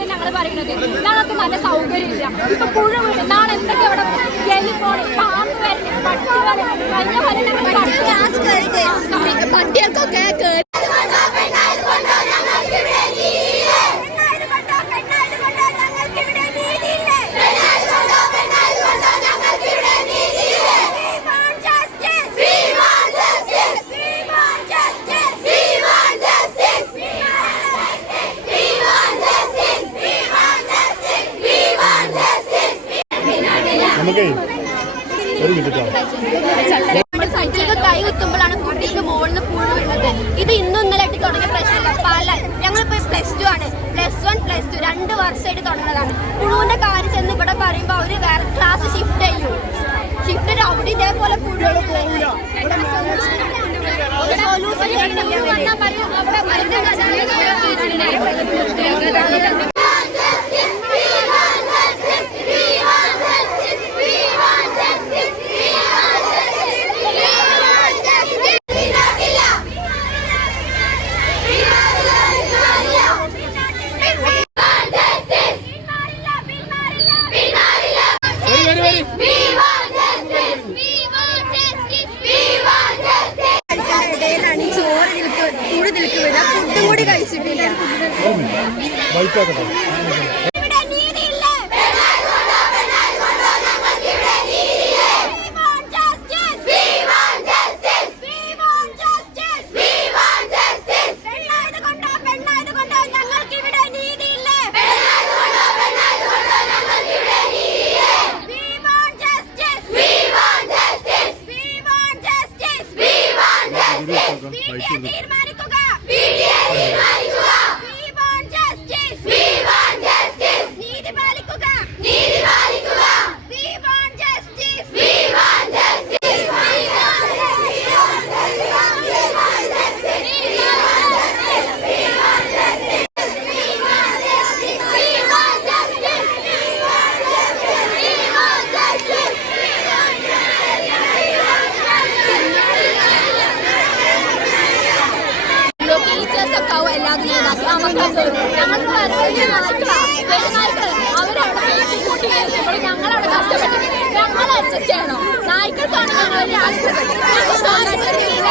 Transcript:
തന്നെ ഞങ്ങൾ പറയുന്നത് ഞങ്ങൾക്ക് നല്ല സൗകര്യമില്ല. ഇപ്പൊ പുഴ വീട് നാളെ എന്തൊക്കെ ഇവിടെ എലിപ്പോണി പാമ്പ് വരെ പട്ടി വരെ കഴിഞ്ഞ പോലെ പട്ടികൾക്കൊക്കെ സൈക്കിളിൽ കൈ കുത്തുമ്പോഴാണ് കുട്ടിക്ക് മുകളിൽ പുഴു വീഴുന്നത്. ഇത് ഇന്നും ഇന്നലെയായിട്ട് തുടങ്ങിയ പ്രശ്നമല്ല. പല ഞങ്ങളിപ്പോ +2 ആണ്, +1 +2 2 വർഷമായിട്ട് തുടങ്ങുന്നതാണ്. പുഴുവിന്റെ കാര്യം ചെന്ന് ഇവിടെ പറയുമ്പോ അവര് വേറെ ക്ലാസ് ഷിഫ്റ്റ് ചെയ്യും. ഷിഫ്റ്റ് അവിടെ ഇതേപോലെ പുഴു കൂടി കഴിച്ചിട്ടില്ല. ഞങ്ങളവിടെ കഷ്ടപ്പെട്ട് ഞങ്ങൾ അഡ്ജസ്റ്റ് ചെയ്യണോ? നായ്ക്കൾക്കാണ് ഞങ്ങൾ